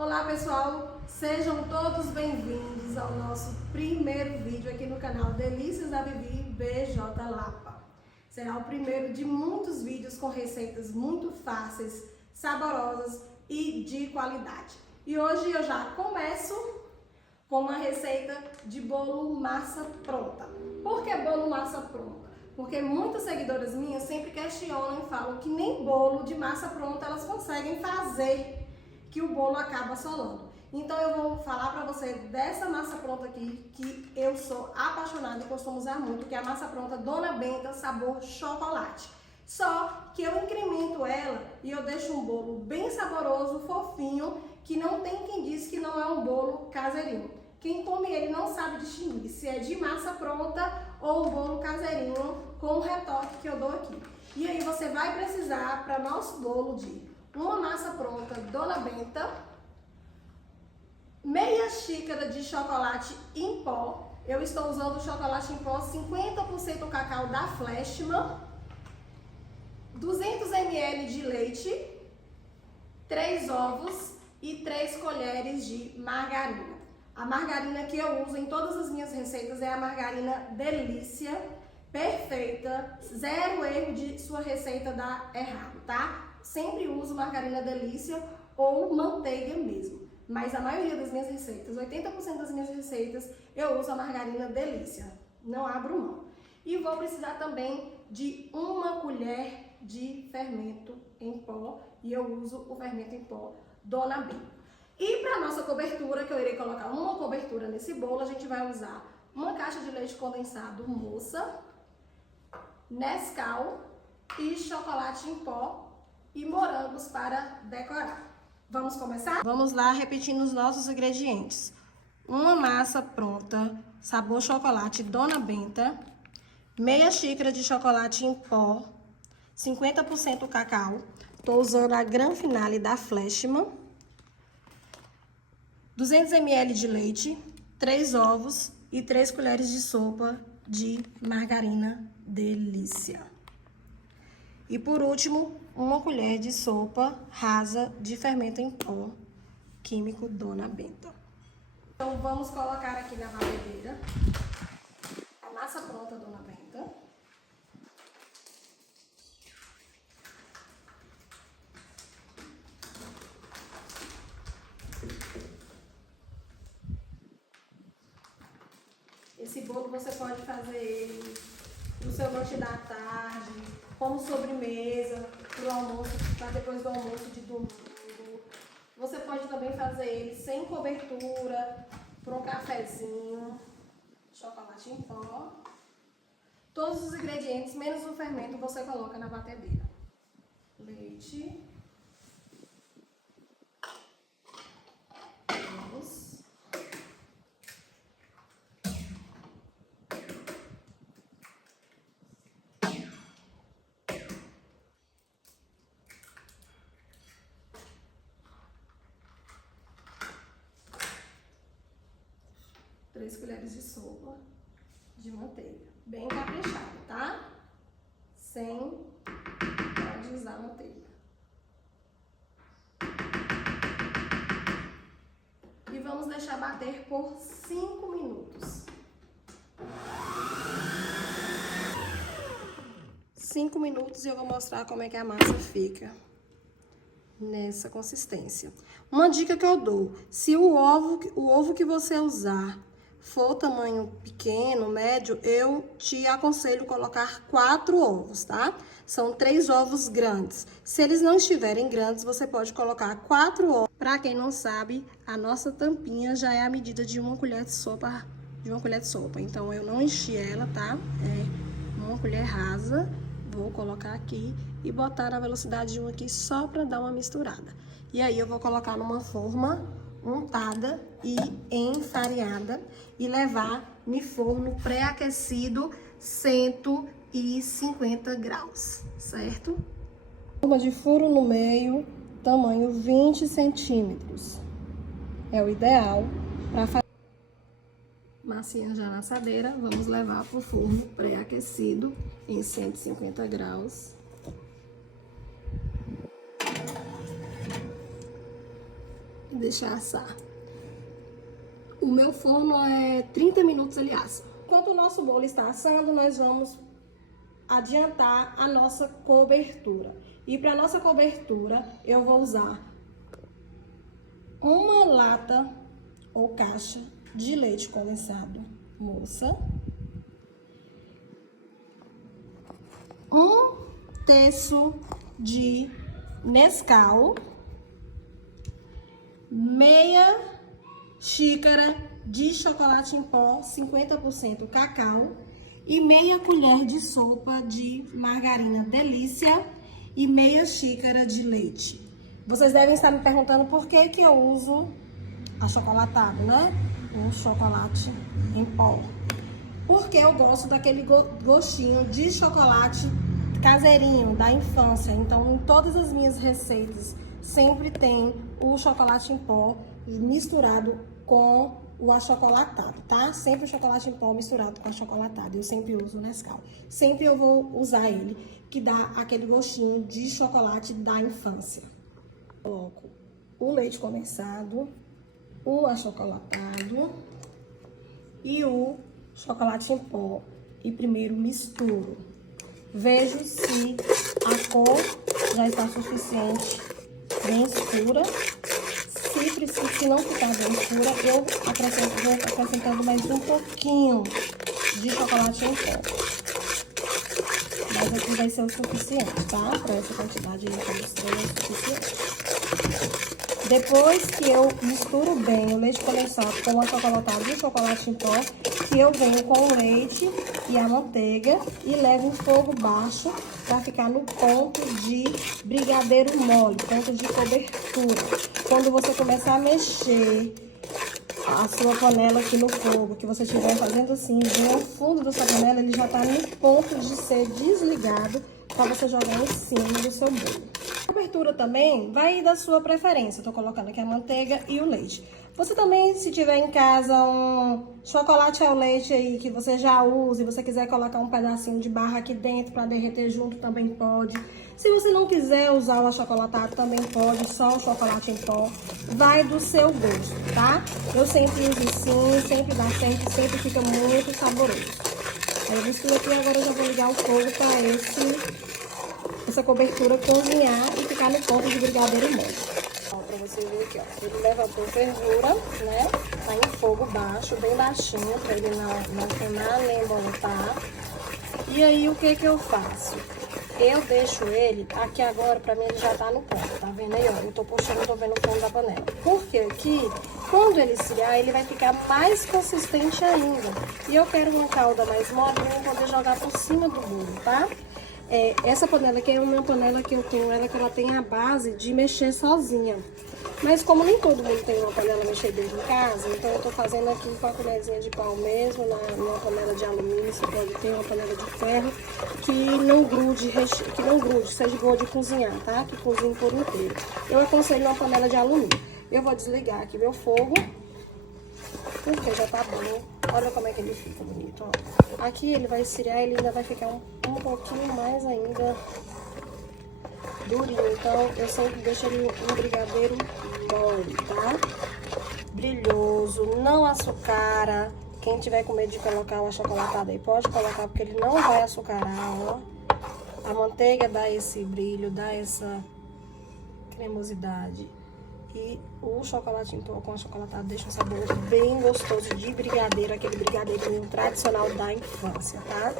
Olá pessoal, sejam todos bem-vindos ao nosso primeiro vídeo aqui no canal Delícias da Vivi BJ Lapa. Será o primeiro de muitos vídeos com receitas muito fáceis, saborosas e de qualidade. E hoje eu já começo com uma receita de bolo massa pronta. Por que bolo massa pronta? Porque muitas seguidoras minhas sempre questionam e falam que nem bolo de massa pronta elas conseguem fazer, que o bolo acaba solando. Então eu vou falar para você dessa massa pronta aqui, que eu sou apaixonada e costumo usar muito, que é a massa pronta Dona Benta sabor chocolate. Só que eu incremento ela e eu deixo um bolo bem saboroso, fofinho, que não tem quem diz que não é um bolo caseirinho. Quem come ele não sabe distinguir se é de massa pronta ou um bolo caseirinho com o retoque que eu dou aqui. E aí você vai precisar para nosso bolo de uma massa pronta Dona Benta, meia xícara de chocolate em pó. Eu estou usando o chocolate em pó 50% cacau da Flashman, 200 ml de leite, 3 ovos e 3 colheres de margarina. A margarina que eu uso em todas as minhas receitas é a margarina Delícia, perfeita, zero erro de sua receita dar errado, tá? Sempre uso margarina Delícia ou manteiga mesmo, mas a maioria das minhas receitas, 80% das minhas receitas, eu uso a margarina Delícia, não abro mão. E vou precisar também de uma colher de fermento em pó, e eu uso o fermento em pó Dona Benta. E para nossa cobertura, que eu irei colocar uma cobertura nesse bolo, a gente vai usar uma caixa de leite condensado Moça, Nescau e chocolate em pó e morangos para decorar. Vamos começar? Vamos lá, repetindo os nossos ingredientes. Uma massa pronta, sabor chocolate Dona Benta, meia xícara de chocolate em pó, 50% cacau, tô usando a Gran Finale da Flashman, 200 ml de leite, 3 ovos e 3 colheres de sopa de margarina Delícia. E por último, uma colher de sopa rasa de fermento em pó químico Dona Benta. Então vamos colocar aqui na batedeira a massa pronta Dona Benta. Esse bolo você pode fazer ele no seu lanche da tarde, como sobremesa, pro almoço, para depois do almoço de domingo. Você pode também fazer ele sem cobertura, para um cafezinho, chocolate em pó. Todos os ingredientes, menos o fermento, você coloca na batedeira. Leite. Ovos. 3 colheres de sopa de manteiga. Bem caprichado, tá? Sem pode usar manteiga. E vamos deixar bater por 5 minutos. 5 minutos e eu vou mostrar como é que a massa fica nessa consistência. Uma dica que eu dou: se o ovo que você usar for tamanho pequeno, médio, eu te aconselho colocar 4 ovos, tá? São 3 ovos grandes. Se eles não estiverem grandes, você pode colocar 4 ovos. Pra quem não sabe, a nossa tampinha já é a medida de uma colher de sopa, Então, eu não enchi ela, tá? É uma colher rasa. Vou colocar aqui e botar na velocidade de 1 aqui só pra dar uma misturada. E aí, eu vou colocar numa forma untada e enfarinhada e levar no forno pré-aquecido 150 graus, certo? Forma de furo no meio, tamanho 20 centímetros. É o ideal para fazer. Massinha já na assadeira, vamos levar para o forno pré-aquecido em 150 graus. e deixar assar. O meu forno é 30 minutos, ele assa. Enquanto o nosso bolo está assando, nós vamos adiantar a nossa cobertura. E para nossa cobertura, eu vou usar uma lata ou caixa de leite condensado moça, 1/3 de Nescau, meia xícara de chocolate em pó 50% cacau e meia colher de sopa de margarina Delícia e meia xícara de leite. Vocês devem estar me perguntando por que que eu uso achocolatado, né? O chocolate em pó. Porque eu gosto daquele gostinho de chocolate caseirinho, da infância. Então, em todas as minhas receitas, sempre tem o chocolate em pó misturado com o achocolatado, tá? Sempre o chocolate em pó misturado com achocolatado. Eu sempre uso o Nescau. Sempre eu vou usar ele, que dá aquele gostinho de chocolate da infância. Coloco o leite condensado, o achocolatado e o chocolate em pó. E primeiro misturo. Vejo se a cor já está suficiente, bem escura. Se não ficar bem escura, eu vou acrescentando mais um pouquinho de chocolate em pó. Mas aqui vai ser o suficiente, tá? Para essa quantidade aí que eu mostrei é o suficiente. Depois que eu misturo bem o leite condensado com o achocolatado e o chocolate em pó, que eu venho com o leite e a manteiga e levo em fogo baixo para ficar no ponto de brigadeiro mole, ponto de cobertura. Quando você começar a mexer a sua panela aqui no fogo, que você estiver fazendo assim, ver o fundo da sua panela, ele já está no ponto de ser desligado para você jogar em cima do seu bolo. A cobertura também vai da sua preferência. Eu tô colocando aqui a manteiga e o leite. Você também, se tiver em casa um chocolate ao leite aí que você já usa e você quiser colocar um pedacinho de barra aqui dentro para derreter junto, também pode. Se você não quiser usar o achocolatado, também pode, só o chocolate em pó. Vai do seu gosto, tá? Eu sempre uso assim, sempre dá certo, sempre fica muito saboroso. Aí eu misturo aqui, agora eu já vou ligar o fogo para essa cobertura cozinhar e ficar no ponto de brigadeiro mole. Ó, pra você ver aqui, ó, ele levantou fervura, né? Tá em fogo baixo, bem baixinho, pra ele não queimar nem embolotar. E aí, o que que eu faço? Eu deixo ele, aqui agora, pra mim ele já tá no ponto, tá vendo aí, ó? Eu tô puxando, tô vendo o fundo da panela. Porque aqui, quando ele esfriar, ele vai ficar mais consistente ainda. E eu quero uma calda mais mole pra eu poder jogar por cima do bolo, tá? Essa panela aqui é uma panela que eu tenho, que ela tem a base de mexer sozinha. Mas como nem todo mundo tem uma panela mexedeira em casa, então eu tô fazendo aqui com a colherzinha de pau mesmo, numa panela de alumínio. Você pode ter uma panela de ferro que não grude, seja boa de cozinhar, tá? Que cozinhe por inteiro. Eu aconselho uma panela de alumínio. Eu vou desligar aqui meu fogo, porque já tá bom. Olha como é que ele fica bonito, ó. Aqui ele vai esfriar, ele ainda vai ficar um pouquinho mais ainda durinho. Então, eu sempre deixo ele um brigadeiro mole, tá? Brilhoso, não açucara. Quem tiver com medo de colocar o achocolatado aí, pode colocar, porque ele não vai açucarar, ó. A manteiga dá esse brilho, dá essa cremosidade. E o chocolate em pó com achocolatado deixa um sabor bem gostoso de brigadeiro, aquele brigadeirinho tradicional da infância, tá?